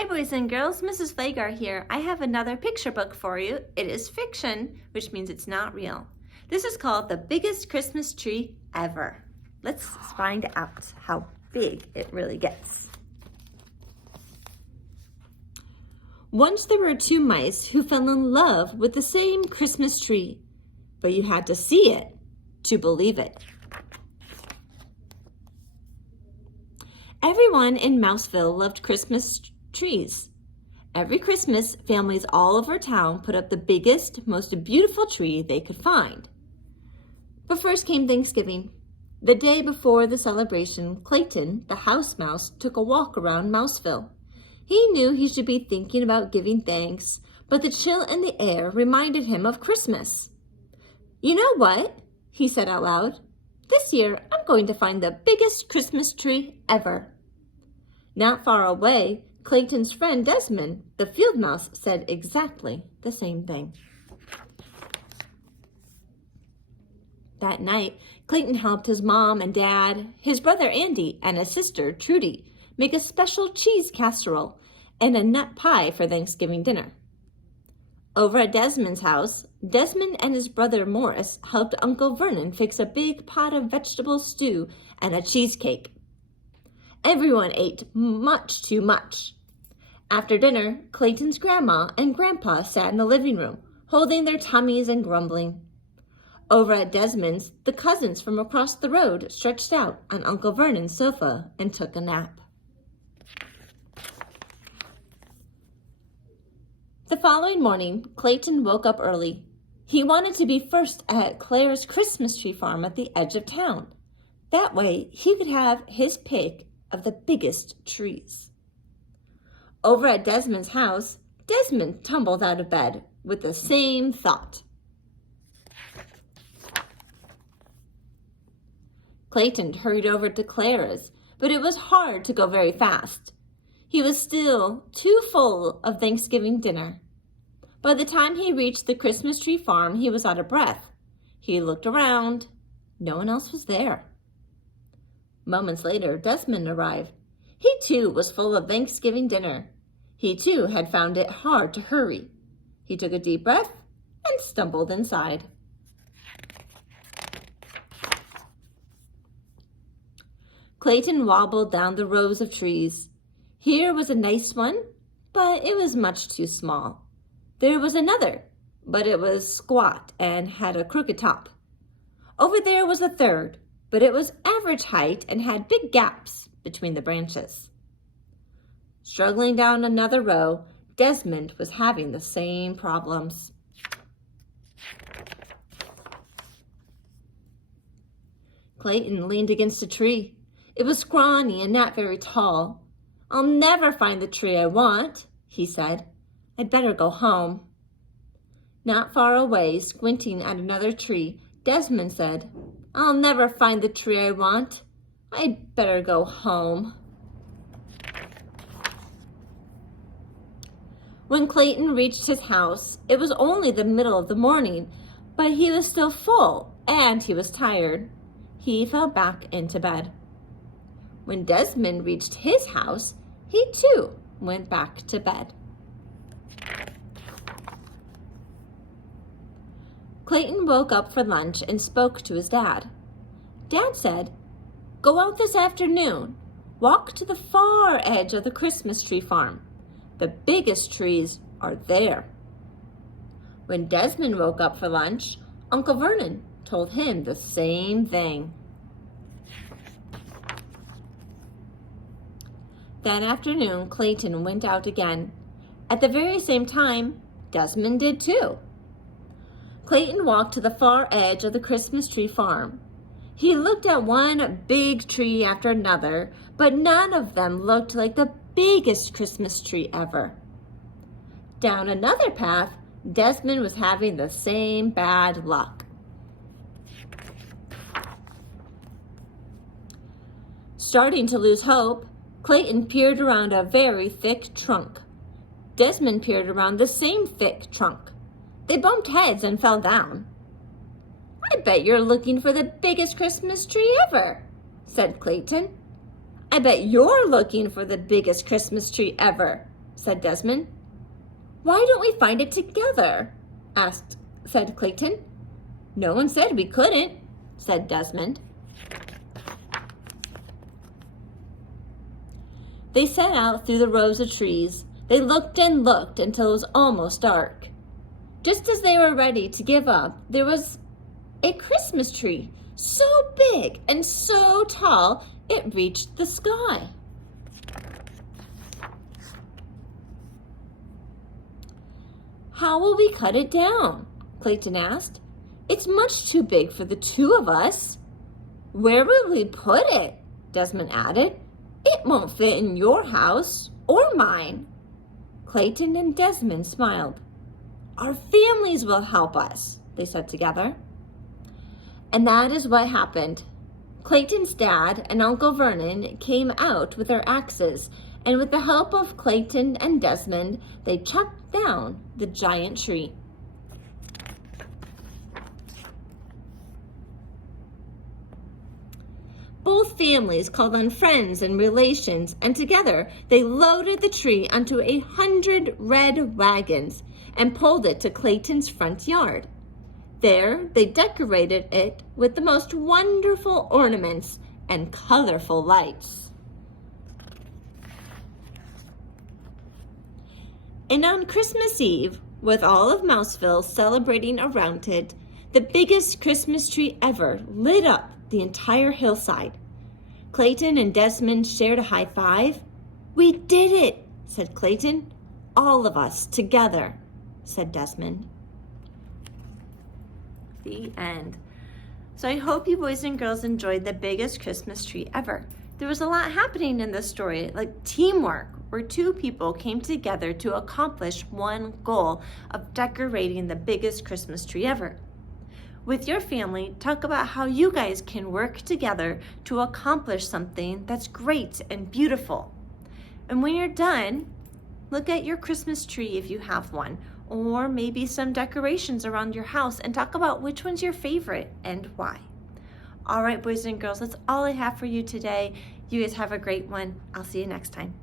Hi boys and girls, Mrs. Flagar here. I have another picture book for you. It is fiction, which means it's not real. This is called The Biggest Christmas Tree Ever. Let's find out how big it really gets. Once there were two mice who fell in love with the same Christmas tree, but you had to see it to believe it. Everyone in Mouseville loved Christmas trees. Every Christmas, families all over town put up the biggest, most beautiful tree they could find. But first came Thanksgiving. The day before the celebration, Clayton, the house mouse, took a walk around Mouseville. He knew he should be thinking about giving thanks, but the chill in the air reminded him of Christmas. "You know what?" he said out loud. "This year, I'm going to find the biggest Christmas tree ever." Not far away, Clayton's friend Desmond, the field mouse, said exactly the same thing. That night, Clayton helped his mom and dad, his brother Andy, and his sister Trudy make a special cheese casserole and a nut pie for Thanksgiving dinner. Over at Desmond's house, Desmond and his brother Morris helped Uncle Vernon fix a big pot of vegetable stew and a cheesecake. Everyone ate much too much. After dinner, Clayton's grandma and grandpa sat in the living room, holding their tummies and grumbling. Over at Desmond's, the cousins from across the road stretched out on Uncle Vernon's sofa and took a nap. The following morning, Clayton woke up early. He wanted to be first at Claire's Christmas tree farm at the edge of town. That way, he could have his pick of the biggest trees. Over at Desmond's house, Desmond tumbled out of bed with the same thought. Clayton hurried over to Claire's, but it was hard to go very fast. He was still too full of Thanksgiving dinner. By the time he reached the Christmas tree farm, he was out of breath. He looked around. No one else was there. Moments later, Desmond arrived. He too was full of Thanksgiving dinner. He too had found it hard to hurry. He took a deep breath and stumbled inside. Clayton wobbled down the rows of trees. Here was a nice one, but it was much too small. There was another, but it was squat and had a crooked top. Over there was a third, but it was average height and had big gaps between the branches. Struggling down another row, Desmond was having the same problems. Clayton leaned against a tree. It was scrawny and not very tall. "I'll never find the tree I want," he said. "I'd better go home." Not far away, squinting at another tree, Desmond said, "I'll never find the tree I want. I'd better go home." When Clayton reached his house, it was only the middle of the morning, but he was still full and he was tired. He fell back into bed. When Desmond reached his house, he too went back to bed. Clayton woke up for lunch and spoke to his dad. Dad said, "Go out this afternoon. Walk to the far edge of the Christmas tree farm. The biggest trees are there." When Desmond woke up for lunch, Uncle Vernon told him the same thing. That afternoon, Clayton went out again. At the very same time, Desmond did too. Clayton walked to the far edge of the Christmas tree farm. He looked at one big tree after another, but none of them looked like the biggest Christmas tree ever. Down another path, Desmond was having the same bad luck. Starting to lose hope, Clayton peered around a very thick trunk. Desmond peered around the same thick trunk. They bumped heads and fell down. "I bet you're looking for the biggest Christmas tree ever," said Clayton. "I bet you're looking for the biggest Christmas tree ever," said Desmond. Why don't we find it together? said Clayton. No one said we couldn't, said Desmond. They set out through the rows of trees. They looked and looked until it was almost dark. Just as they were ready to give up, there was a Christmas tree, so big and so tall it reached the sky. How will we cut it down? Clayton asked. It's much too big for the two of us. Where will we put it? Desmond added. It won't fit in your house or mine. Clayton and Desmond smiled. Our families will help us, they said together. And that is what happened. Clayton's dad and Uncle Vernon came out with their axes, and with the help of Clayton and Desmond, they chopped down the giant tree. Both families called on friends and relations, and together they loaded the tree onto 100 red wagons and pulled it to Clayton's front yard. There, they decorated it with the most wonderful ornaments and colorful lights. And on Christmas Eve, with all of Mouseville celebrating around it, the biggest Christmas tree ever lit up the entire hillside. Clayton and Desmond shared a high five. We did it, said Clayton. All of us together, said Desmond. The end. So I hope you boys and girls enjoyed the biggest Christmas tree ever. There was a lot happening in this story, like teamwork, where two people came together to accomplish one goal of decorating the biggest Christmas tree ever. With your family, talk about how you guys can work together to accomplish something that's great and beautiful. And when you're done, look at your Christmas tree if you have one, or maybe some decorations around your house, and talk about which one's your favorite and why. All right, boys and girls, that's all I have for you today. You guys have a great one. I'll see you next time.